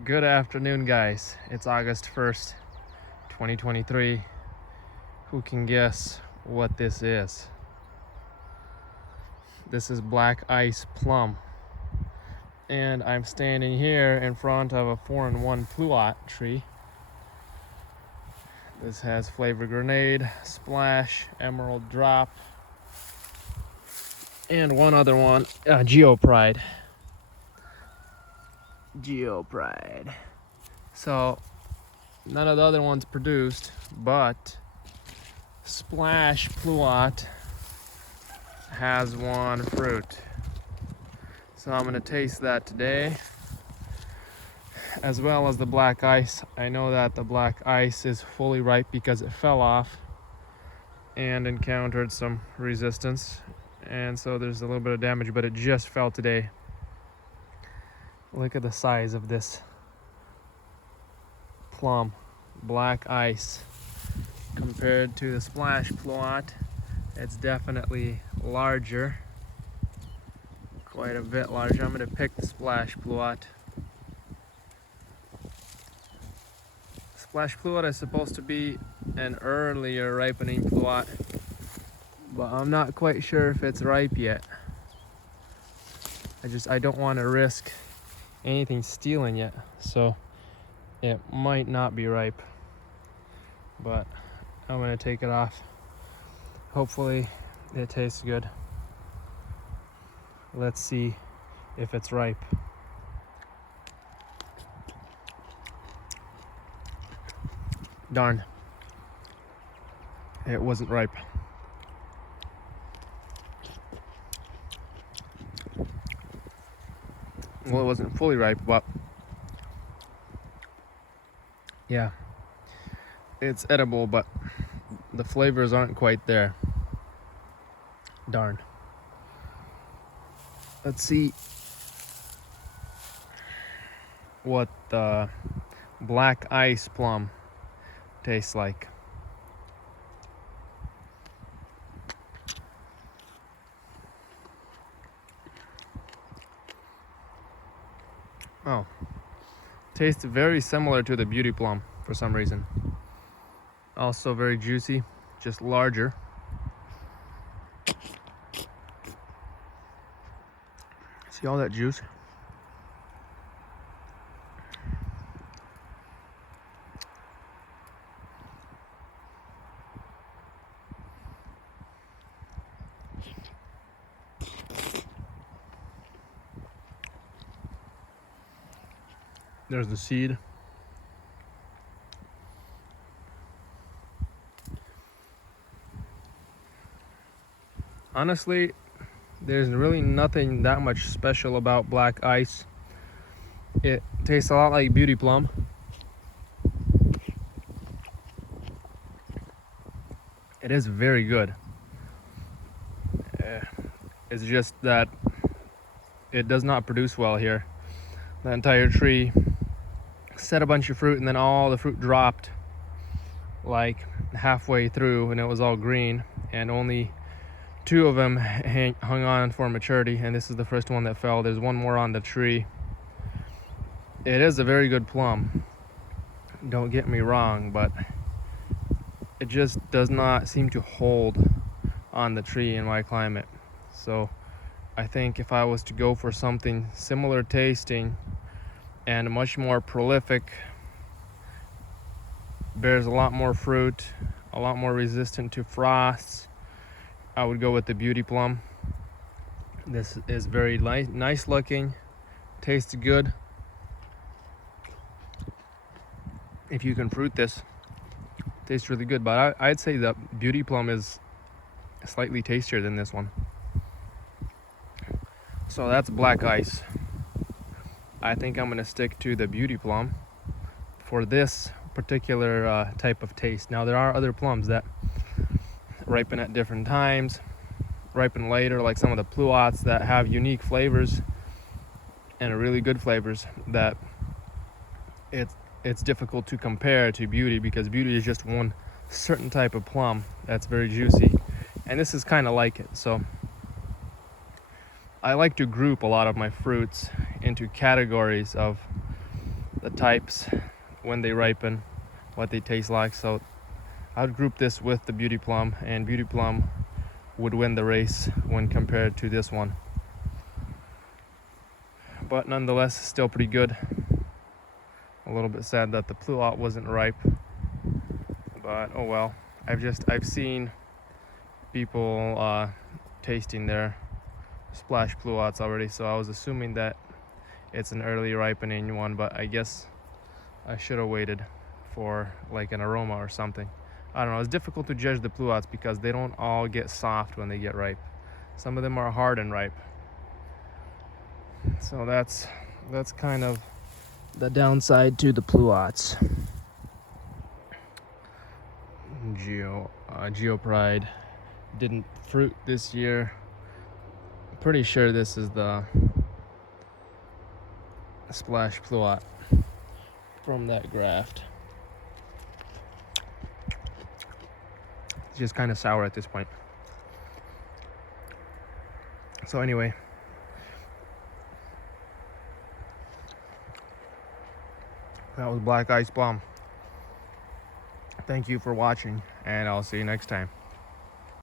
Good afternoon, guys. It's August 1st, 2023. Who can guess what this is? This is black ice plum. And I'm standing here in front of a 4-in-1 Pluot tree. This has flavor grenade, splash, emerald drop, and one other one, geopride. So none of the other ones produced, but Splash Pluot has one fruit. So I'm gonna taste that today, as well as the black ice. I know that the black ice is fully ripe because it fell off and encountered some resistance, and so there's a little bit of damage, but it just fell today. Look at the size of this plum, black ice. Compared to the Splash Pluot, it's definitely larger, quite a bit larger. I'm gonna pick the Splash Pluot. Splash Pluot is supposed to be an earlier ripening Pluot, but I'm not quite sure if it's ripe yet. I don't want to risk anything stealing yet, so it might not be ripe, but I'm gonna take it off. Hopefully it tastes good. Let's see if it's ripe. Darn, it wasn't ripe. Well, it wasn't fully ripe, but yeah, it's edible, but the flavors aren't quite there. Darn. Let's see what the black ice plum tastes like. Oh, tastes very similar to the beauty plum for some reason. Also very juicy, just larger. See all that juice? There's the seed. Honestly, there's really nothing that much special about black ice. It tastes a lot like beauty plum. It is very good. It's just that it does not produce well here. The entire tree set a bunch of fruit, and then all the fruit dropped like halfway through, and it was all green, and only 2 of them hung on for maturity, and this is the first one that fell. There's one more on the tree. It is a very good plum, don't get me wrong, but it just does not seem to hold on the tree in my climate. So I think if I was to go for something similar tasting and much more prolific, bears a lot more fruit, a lot more resistant to frosts, I would go with the beauty plum. This is very nice looking, tastes good. If you can fruit this, tastes really good, but I'd say the beauty plum is slightly tastier than this one. So that's black ice. I think I'm gonna stick to the beauty plum for this particular type of taste. Now there are other plums that ripen at different times, ripen later, like some of the Pluots that have unique flavors and really good flavors that it's difficult to compare to beauty, because beauty is just one certain type of plum that's very juicy, and this is kind of like it. So I like to group a lot of my fruits into categories of the types, when they ripen, what they taste like. So I would group this with the Beauty Plum, and Beauty Plum would win the race when compared to this one. But nonetheless, still pretty good. A little bit sad that the Pluot wasn't ripe, but oh well. I've seen people tasting their splash Pluots already, so I was assuming that it's an early ripening one, but I guess I should have waited for like an aroma or something. I don't know. It's difficult to judge the Pluots because they don't all get soft when they get ripe. Some of them are hard and ripe. So that's kind of the downside to the Pluots. Geopride didn't fruit this year. I'm pretty sure this is the Splash Pluot from that graft. It's just kind of sour at this point. So anyway, that was Black Ice Plum. Thank you for watching, and I'll see you next time.